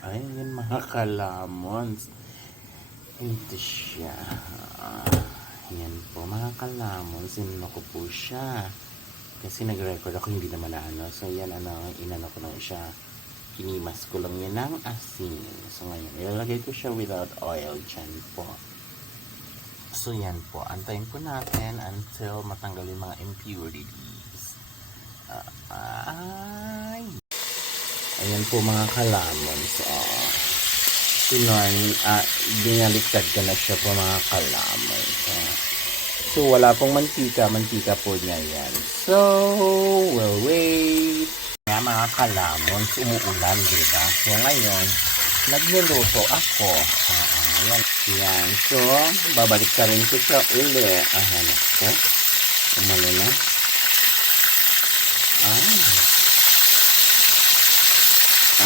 Ayun mga kalamons. Ito siya. Yan po mga kalamons. Sinano ko po siya. Kasi nag-record ako, hindi naman na ano. So yan, inano ko lang siya. Kinimas ko lang yan ng asin. So ngayon, ilalagay ko siya without oil dyan po. So yan po, antayin po natin until matanggal yung mga impurities. Ayan po mga kalamons. Binaliktad ko na siya po mga kalamons. So wala pong mantika, mantika po niya yan. So, we'll wait. Kaya mga kalamons, umuulan, diba? So ngayon, nagluluto ako. Yan. So, babalik ka rin ko siya uli. Hanap ko. Umano na.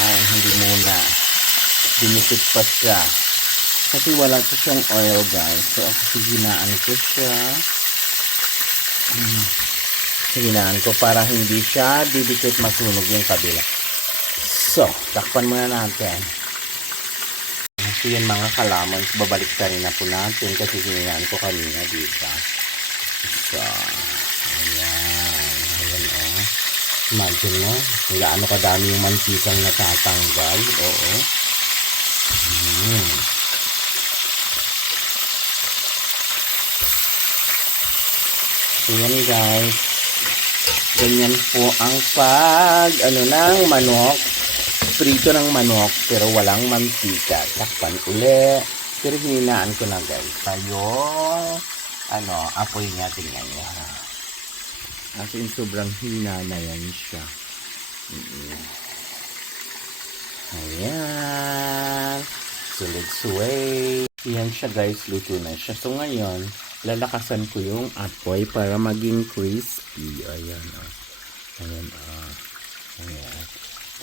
Hindi muna. Dinikit pa siya. Kasi wala to siyang oil, guys. So, hinaan ko siya. Hinaan ko para hindi siya didikit, masunog yung kabila. So, takpan muna natin. So, yan mga kalamons, babalik ka rin na po natin kasi hinaan ko kanina, diba? So, ayan. Ayan, imagine mo, gaano kadami yung mantikang natatanggal. Oo. So, yan guys. Ganyan po ang ng manok. Prito ng manok, pero walang mantika. Takpan uli. Pero hininaan ko na guys. Tayo, apoy niya, tingnan niya. As in, sobrang hina na yan siya. Ayan. Sulit-suway. Yan siya guys, luto na siya. So ngayon, lalakasan ko yung apoy para maging crispy. Ayan. Ayan.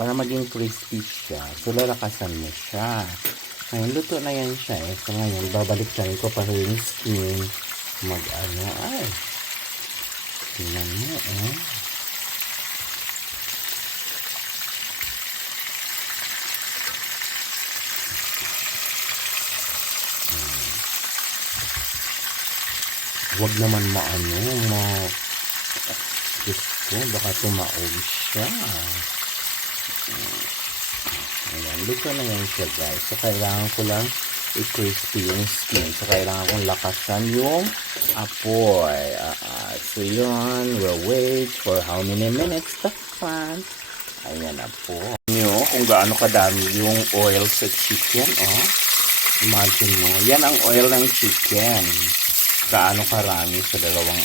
Para maging crispy siya. So lalakasan mo siya. Ngayon, luto na yan siya eh. So ngayon, babalikan ko para yung skin tingnan mo Huwag naman Diyos ko, baka tumaog siya. Ayan, luto na yan siya guys. So kailangan ko lang i-crispy yung skin. So kailangan kong lakasan yung apoy. So yun, we'll wait for how many minutes. Takpan. Ayan na po. Nyo, kung gaano kadami yung oil sa chicken, imagine mo, yan ang oil ng chicken. Gaano karami sa dalawang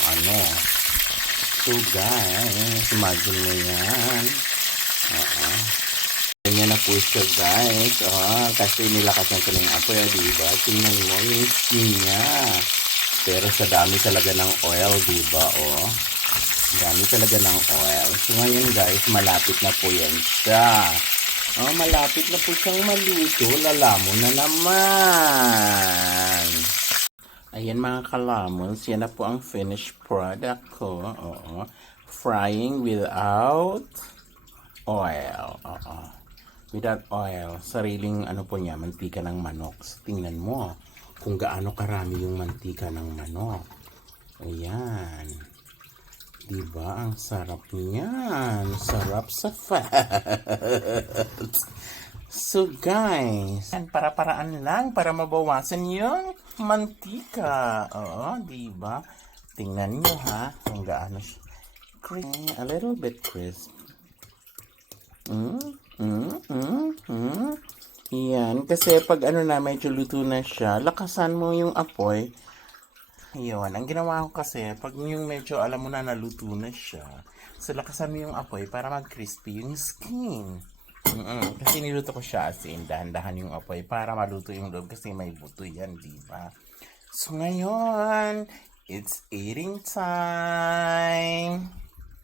So guys, imagine mo yan. Ganyan na po siya guys. Kasi nilakasan ko ng apoy, diba? Tingnan mo yung skin niya. Pero sa dami talaga ng oil, diba? Dami talaga ng oil. So ngayon guys, malapit na po yan siya. Malapit na po siyang maluto. Lalamo na naman. Ayan mga kalamons, yan na po ang finished product ko. Frying without oil. Without oil. Sariling po niya, mantika ng manok. Tingnan mo kung gaano karami yung mantika ng manok. Ayan. Diba? Ang sarap niyan. Sarap sa fat. So guys, para-paraan lang para mabawasan yung mantika. Diba? Tingnan nyo ha, kung gaano siya. A little bit crisp. Yan, kasi pag medyo luto na siya, lakasan mo yung apoy. Yun, ang ginawa ko kasi, pag yung medyo alam mo na naluto na siya, so lakasan mo yung apoy para mag-crispy yung skin. Kasi niluto ko siya as in, dahan-dahan yung apoy para maluto yung loob kasi may buto yan, diba? So ngayon, it's eating time!